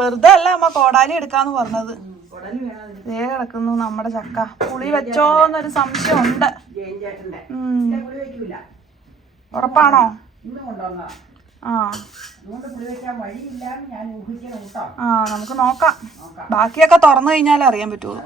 വെറുതെ അല്ല അമ്മ കോടാലി എടുക്കാന്ന് പറഞ്ഞത്. കിടക്കുന്നു നമ്മുടെ ചക്ക. പുളി വെച്ചോന്നൊരു സംശയം ഉണ്ട്. ഉറപ്പാണോ? നമുക്ക് നോക്കാം. ബാക്കിയൊക്കെ തുറന്നു കഴിഞ്ഞാലേ അറിയാൻ പറ്റുള്ളൂ.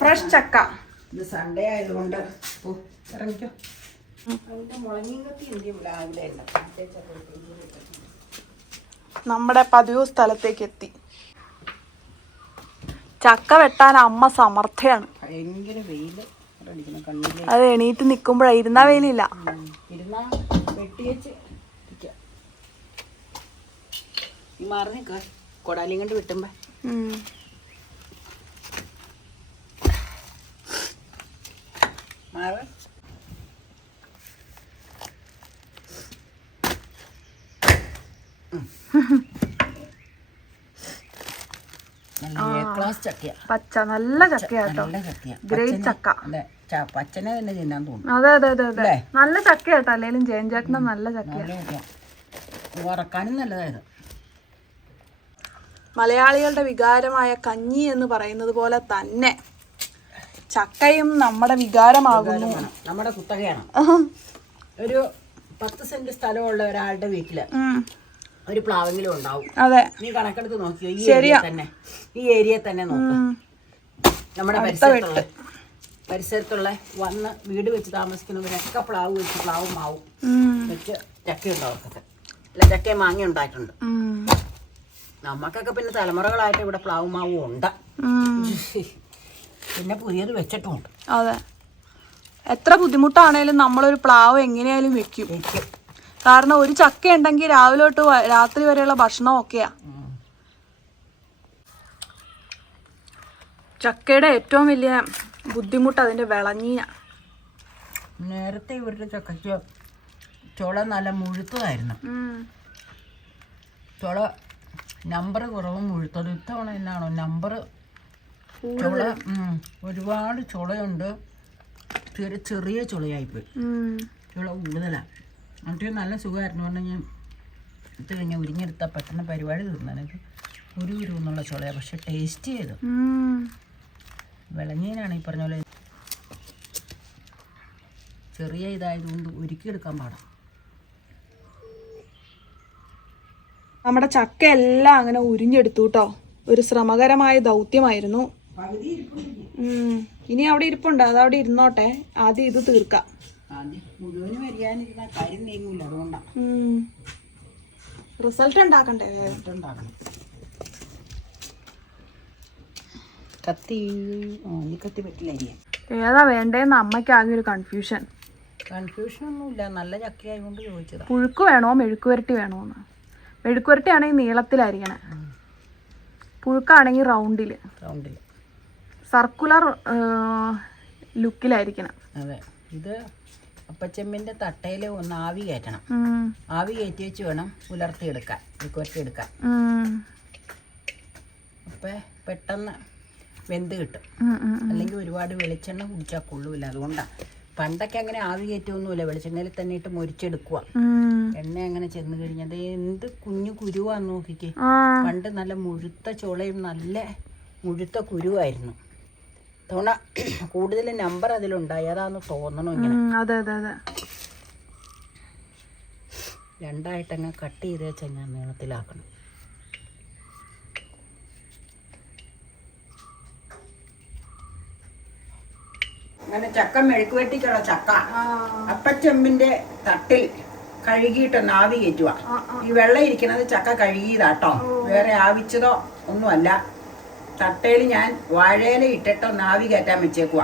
ഫ്രഷ് ചക്ക. ഇത് സൺഡേ ആയതുകൊണ്ട് ഇറങ്ങിക്കോ. നമ്മുടെ പതിവ് സ്ഥലത്തേക്ക് എത്തി. ചക്ക വെട്ടാൻ അമ്മ സമർത്ഥയാണ്. ഭയങ്കര വെയില്. അത് എണീറ്റ് നിക്കുമ്പോഴാ. ഇരുന്നാ വെയിലില്ല. കൊടാലിയും കൊണ്ട് വിട്ടുമ്പോ മാറ്. പച്ച നല്ല ചക്കയാട്ടോ. ഗ്രേറ്റ് ചക്ക. പച്ചനെ തന്നെ തിന്നാൻ തോന്നുന്നു. അതെ അതെ അതെ അതെ, നല്ല ചക്കയാട്ടോ. അല്ലെങ്കിലും ജയൻചേട്ടന്റെ നല്ല ചക്കയാണ്. വറക്കാനും നല്ലതായത്. മലയാളികളുടെ വികാരമായ കഞ്ഞി എന്ന് പറയുന്നത് പോലെ തന്നെ ചക്കയും നമ്മുടെ വികാരമാകുന്നു. നമ്മുടെ കുത്തകയാണ്. ഒരു 10 സെന്റ് സ്ഥലമുള്ള ഒരാളുടെ വീട്ടില് ഒരു പ്ലാവെങ്കിലും ഉണ്ടാവും. അതെ, നീ കണക്കെടുത്ത് നോക്കിയോ? ഈ ഏരിയ തന്നെ നോക്ക്. നമ്മുടെ പരിസരത്തുള്ള വന്ന് വീട് വെച്ച് താമസിക്കുന്നവരൊക്കെ പ്ലാവ് വെച്ച് പ്ലാവും മാവും വെച്ച് ചക്കയുണ്ടാവർക്കൊക്കെ. അല്ല, ചക്കയും മാങ്ങ ഉണ്ടായിട്ടുണ്ട്. നമുക്കൊക്കെ പിന്നെ തലമുറകളായിട്ട് ഇവിടെ പ്ലാവും മാവും ഉണ്ട്. പിന്നെ പുതിയത് വെച്ചിട്ടുമുണ്ട്. അതെ, എത്ര ബുദ്ധിമുട്ടാണേലും നമ്മളൊരു പ്ലാവ് എങ്ങനെയായാലും വെക്കും. കാരണം ഒരു ചക്ക ഉണ്ടെങ്കിൽ രാവിലെ തൊട്ട് രാത്രി വരെയുള്ള ഭക്ഷണം ഒക്കെയാ. ചക്കയുടെ ഏറ്റവും വലിയ ബുദ്ധിമുട്ട് അതിന്റെ വിളഞ്ഞീന. നേരത്തെ ഇവരുടെ ചക്കയ്ക്ക് ചുള നല്ല മുഴുത്തതായിരുന്നു. ചുള നമ്പർ കുറവും മുഴുത്തത്. ഇത്തവണ എന്നാണോ നമ്പർ ചുള ഒരുപാട് ചുളയുണ്ട്. ചെറിയ ചുളയായിപ്പോയി. ചുള കൂടുതലാണ്. എന്നിട്ട് നല്ല സുഖമായിരുന്നു. പറഞ്ഞാൽ ഇത് കഴിഞ്ഞാൽ ഉരിഞ്ഞെടുത്താൽ പെട്ടെന്ന് പരിപാടി തീർന്നതിനൊക്കെ ഒരു എന്നുള്ള ചുളയാണ്. പക്ഷെ ടേസ്റ്റ് ചെയ്തു. വിളഞ്ഞീനാണ് ഈ പറഞ്ഞ പോലെ ചെറിയ ഇതായതുകൊണ്ട് ഒരുക്കിയെടുക്കാൻ പാടാം. നമ്മുടെ ചക്ക എല്ലാം അങ്ങനെ ഉരിഞ്ഞെടുത്തു കേട്ടോ. ഒരു ശ്രമകരമായ ദൗത്യമായിരുന്നു. ഇനി അവിടെ ഇരിപ്പുണ്ട്, അതവിടെ ഇരുന്നോട്ടെ. ആദ്യം ഇത് തീർക്കാം. റിസൾട്ട് ഉണ്ടാക്കണ്ടേ? കത്തി പറ്റില്ല. ഏതാ വേണ്ടേന്ന് അമ്മയ്ക്ക് ആകെ ഒരു കൺഫ്യൂഷൻ ഒന്നുമില്ല. നല്ല ചക്കയായതുകൊണ്ട് ചോദിച്ചത്. പുഴുക്ക് വേണോ മെഴുക്കുവരട്ടി വേണോന്ന്. മെഴുക്കുവരട്ടി ആണെങ്കിൽ നീളത്തിലായിരിക്കണേ, പുഴുക്കാണെങ്കിൽ റൗണ്ടില് സർക്കുലർ ലുക്കിലായിരിക്കണം. അതെ, ഇത് അപ്പച്ചെമ്മിന്റെ തട്ടയിൽ ഒന്ന് ആവി കയറ്റണം. ആവി കയറ്റി വെച്ച് വേണം ഉലർത്തിയെടുക്കാൻ, മെഴുക്കുവരട്ടിയെടുക്കാൻ. അപ്പം പെട്ടെന്ന് വെന്ത് കിട്ടും. അല്ലെങ്കിൽ ഒരുപാട് വെളിച്ചെണ്ണ കുടിച്ചാൽ കൊള്ളൂല. അതുകൊണ്ടാണ്. പണ്ടൊക്കെ അങ്ങനെ ആവി കയറ്റമൊന്നുമില്ല, വെളിച്ചെണ്ണയിൽ തന്നെ ഇട്ട് മൊരിച്ചെടുക്കുക. എണ്ണ അങ്ങനെ ചെന്ന് കഴിഞ്ഞത് എന്ത് കുഞ്ഞു കുരുവാന്ന് നോക്കിക്കേ. പണ്ട് നല്ല മുഴുത്ത ചുളയും നല്ല മുഴുത്ത കുരുവായിരുന്നു. തവണ കൂടുതൽ നമ്പർ അതിലുണ്ടായി, അതാന്ന് തോന്നണം. ഇങ്ങനെ രണ്ടായിട്ടങ്ങ് കട്ട് ചെയ്ത് വെച്ചാൽ ഞാൻ നീളത്തിലാക്കണം. അങ്ങനെ ചക്ക മെഴുക്കുവരട്ടിക്കുള്ള ചക്ക അപ്പച്ചെമ്പിന്റെ തട്ടിൽ കഴുകിയിട്ടൊന്ന് ആവി കയറ്റുക. ഈ വെള്ളം ഇരിക്കുന്നത് ചക്ക കഴുകിയതാട്ടോ, വേറെ ആവിച്ചതോ ഒന്നുമല്ല. തട്ടയിൽ ഞാൻ വാഴയില ഇട്ടിട്ടൊന്ന് ആവി കയറ്റാൻ വെച്ചേക്കുക.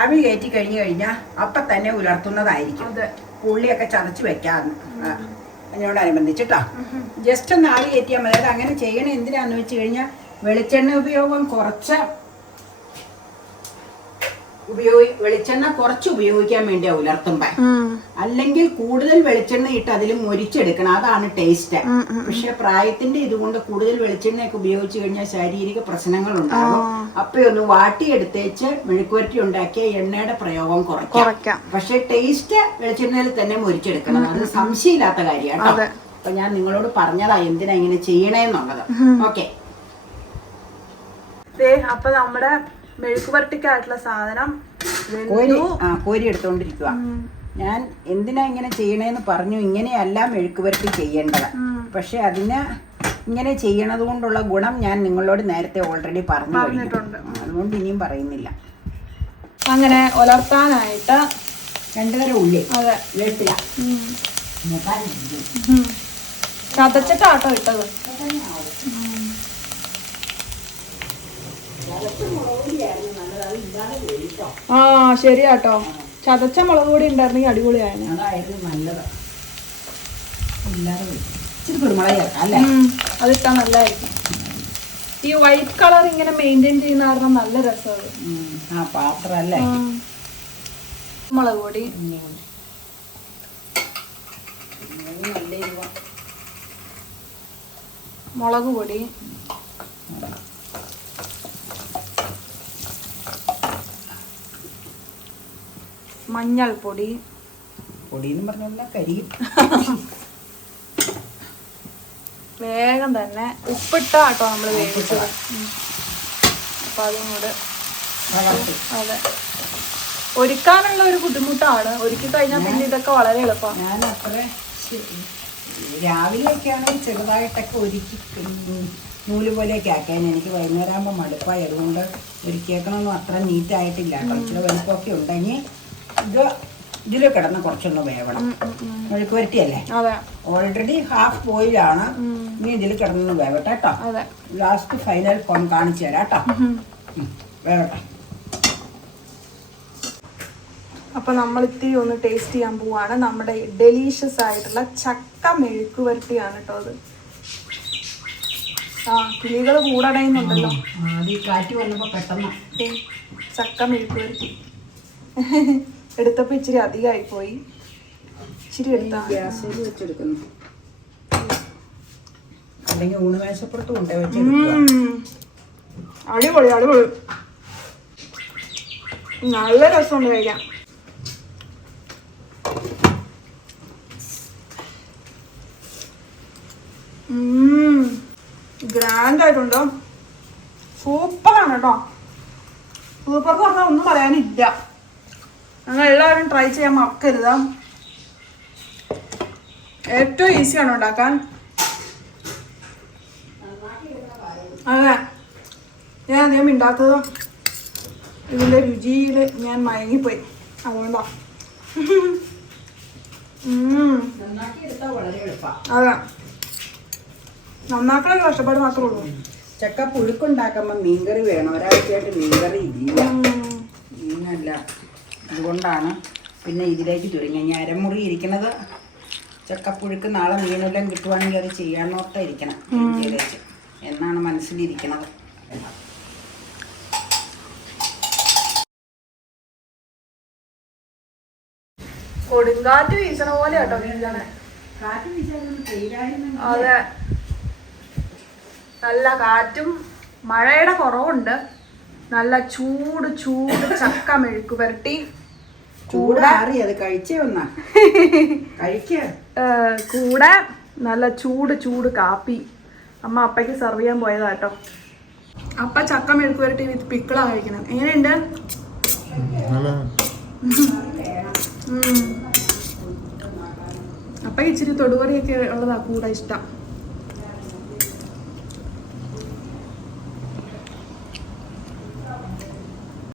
ആവി കയറ്റി കഴിഞ്ഞാൽ അപ്പം തന്നെ ഉലർത്തുന്നതായിരിക്കും. ഉള്ളിയൊക്കെ ചതച്ച് വെക്കാന്ന് അതിനോടനുബന്ധിച്ചിട്ടോ. ജസ്റ്റ് ഒന്ന് ആവി കയറ്റിയാൽ മതി. അത് അങ്ങനെ ചെയ്യണേ എന്തിനാന്ന് വെച്ച് കഴിഞ്ഞാൽ വെളിച്ചെണ്ണ ഉപയോഗം കുറച്ച് വെളിച്ചെണ്ണ കുറച്ച് ഉപയോഗിക്കാൻ വേണ്ടിയാ ഉലർത്തുമ്പോ. അല്ലെങ്കിൽ കൂടുതൽ വെളിച്ചെണ്ണ ഇട്ട് അതിൽ മൊരിച്ചെടുക്കണം, അതാണ് ടേസ്റ്റ്. പക്ഷെ പ്രായത്തിന്റെ ഇതുകൊണ്ട് കൂടുതൽ വെളിച്ചെണ്ണയൊക്കെ ഉപയോഗിച്ചു കഴിഞ്ഞാൽ ശാരീരിക പ്രശ്നങ്ങൾ ഉണ്ടാകും. അപ്പൊ ഒന്ന് വാട്ടിയെടുത്തേച്ച് മെഴുക്കുവരട്ടി ഉണ്ടാക്കിയ എണ്ണയുടെ പ്രയോഗം കുറയ്ക്കാം. പക്ഷെ ടേസ്റ്റ് വെളിച്ചെണ്ണയിൽ തന്നെ മൊരിച്ചെടുക്കണം, അത് സംശയമില്ലാത്ത കാര്യമാണ്. അപ്പൊ ഞാൻ നിങ്ങളോട് പറഞ്ഞതാ എന്തിനാ ഇങ്ങനെ ചെയ്യണേന്നുള്ളത്. ഓക്കെ, അപ്പൊ നമ്മുടെ മെഴുക്കുവരട്ടിക്കായിട്ടുള്ള സാധനം കോരി എടുത്തോണ്ടിരിക്കുക. ഞാൻ എന്തിനാ ഇങ്ങനെ ചെയ്യണേന്ന് പറഞ്ഞു. ഇങ്ങനെയല്ല മെഴുക്കുവരട്ടി ചെയ്യേണ്ടത്, പക്ഷെ അതിന് ഇങ്ങനെ ചെയ്യണത് കൊണ്ടുള്ള ഗുണം ഞാൻ നിങ്ങളോട് നേരത്തെ ഓൾറെഡി പറഞ്ഞിട്ടുണ്ട്, അതുകൊണ്ട് ഇനിയും പറയുന്നില്ല. അങ്ങനെ ഉലർത്താനായിട്ട് 2 തരം ഉള്ളി. അതെ, വേപ്പില ചതച്ചിട്ടാട്ടോ ഇട്ടത്. ആ ശരിയാട്ടോ, ചതച്ച മുളക് പൊടി ഉണ്ടായിരുന്നെങ്കിൽ അടിപൊളിയായിരുന്നു. അതായത് നല്ലത്. കുരുമുളക് ചേർക്കാം അല്ലേ? അതിട്ടാ നല്ലതായിരിക്കും. ഈ വൈറ്റ് കളർ ഇങ്ങനെ മെയിൻറ്റെയിൻ ചെയ്യുന്ന കാരണം നല്ല രസമാണ്. ആ പാത്രം അല്ലേ? മുളക് പൊടി, മുളക് പൊടി, മഞ്ഞൾപ്പൊടി, പൊടിയെന്ന് പറഞ്ഞ കരിയും. വേഗം തന്നെ ഉപ്പിട്ടാട്ടോ നമ്മള് വേവിച്ചത്. അപ്പൊ അതും കൂടെ അതെ, ഒരുക്കാനുള്ള ഒരു ബുദ്ധിമുട്ടാണ്. ഒരുക്കി കഴിഞ്ഞാൽ പിന്നെ ഇതൊക്കെ വളരെ എളുപ്പമാണ്. ഞാൻ അത്ര രാവിലെയൊക്കെയാണെങ്കിൽ ചെറുതായിട്ടൊക്കെ ഒരുക്കി നൂല് പോലെയൊക്കെ ആക്കാൻ എനിക്ക് വൈകുന്നേരം ആകുമ്പോൾ മടുപ്പായി. അതുകൊണ്ട് ഒരുക്കിയേക്കണമൊന്നും അത്ര നീറ്റായിട്ടില്ല കേട്ടോ. ഇച്ചിരി വലുപ്പമൊക്കെ ഉണ്ടെങ്കിൽ ഇതിൽ കിടന്ന് കുറച്ചൊന്ന് വേവണം. മെഴുക്ക് വരട്ടിയല്ലേ, ഓൾറെഡി ഹാഫ് ബോയിലാണ്. ഇനി ഇതിൽ കിടന്നൊന്ന് വേവട്ടെ കേട്ടോ. ലാസ്റ്റ് ഫൈനൽ കാണിച്ചു തരാം കേട്ടോ. വേവട്ടെ. അപ്പൊ നമ്മൾ ഇത്തിരി ഒന്ന് ടേസ്റ്റ് ചെയ്യാൻ പോവാണ്. നമ്മുടെ ഡെലീഷ്യസ് ആയിട്ടുള്ള ചക്ക മെഴുക്ക് വരട്ടിയാണ് കേട്ടോ അത്. ആ കിളികൾ കൂടടയുന്നുണ്ടല്ലോ. കാറ്റ് വന്നപ്പോ പെട്ടെന്ന് ചക്ക മെഴുക്ക് വരട്ടി എടുത്തപ്പോ ഇച്ചിരി അധികമായി പോയി. ഇച്ചിരി എടുത്താ ഗ്യാസിൽ വെച്ചെടുക്കുന്നു, അല്ലെങ്കിൽ ഊണുമേശപ്പുറത്ത് കൊണ്ടേ വെച്ച്. അടിപൊളി അടിപൊളി, നല്ല രസമുണ്ട് കഴിക്കാൻ. ഗ്രാൻഡ് ആയിട്ടുണ്ടോ, സൂപ്പറാണ് കേട്ടോ. സൂപ്പർ എന്ന് പറഞ്ഞാൽ ഒന്നും പറയാനില്ല. നിങ്ങൾ എല്ലാവരും ട്രൈ ചെയ്യാൻ മറക്കരുത്. ഏറ്റവും ഈസിയാണ് ഉണ്ടാക്കാൻ. അതെ, ഞാൻ അധികം ഉണ്ടാക്കുന്നതും ഇതിൻ്റെ രുചിയിൽ ഞാൻ മയങ്ങിപ്പോയി, അതുകൊണ്ടാ. അതെ, നന്നാക്കണ കഷ്ടപ്പാട് മാത്രമേ ഉള്ളൂ. ചക്ക പുഴുക്കുണ്ടാക്കുമ്പോൾ മീൻകറി വേണം. ഒരാഴ്ചയായിട്ട് മീൻകറി ഇല്ല, മീനല്ല, അതുകൊണ്ടാണ് പിന്നെ ഇതിലേക്ക് ചുരുങ്ങി. ഞാൻ അരമുറി ഇരിക്കുന്നത് ചക്കപ്പുഴുക്ക് നാളെ മീനെല്ലാം കിട്ടുവാണെങ്കിൽ അത് ചെയ്യാനോർത്ത ഇരിക്കണം എന്നാണ് മനസ്സിലിരിക്കുന്നത്. കൊടുങ്കാറ്റ് വീശണ പോലെ കേട്ടോ വീശണേ. അതെ, നല്ല കാറ്റും മഴയുടെ കുറവുണ്ട്. നല്ല ചൂട് ചൂട് ചക്ക മെഴുക്ക് പുരട്ടി, കൂടെ നല്ല ചൂട് ചൂട് കാപ്പി. അമ്മ അപ്പയ്ക്ക് സെർവ് ചെയ്യാൻ പോയതാ കേട്ടോ. അപ്പ ചക്ക മെഴുക്ക് പുരട്ടി വിത്ത് പിക്കിളാ കഴിക്കണം. എങ്ങനെയുണ്ട്? അപ്പ ഇച്ചിരി തൊടുകറിയൊക്കെ ഉള്ളതാ കൂടെ ഇഷ്ടം.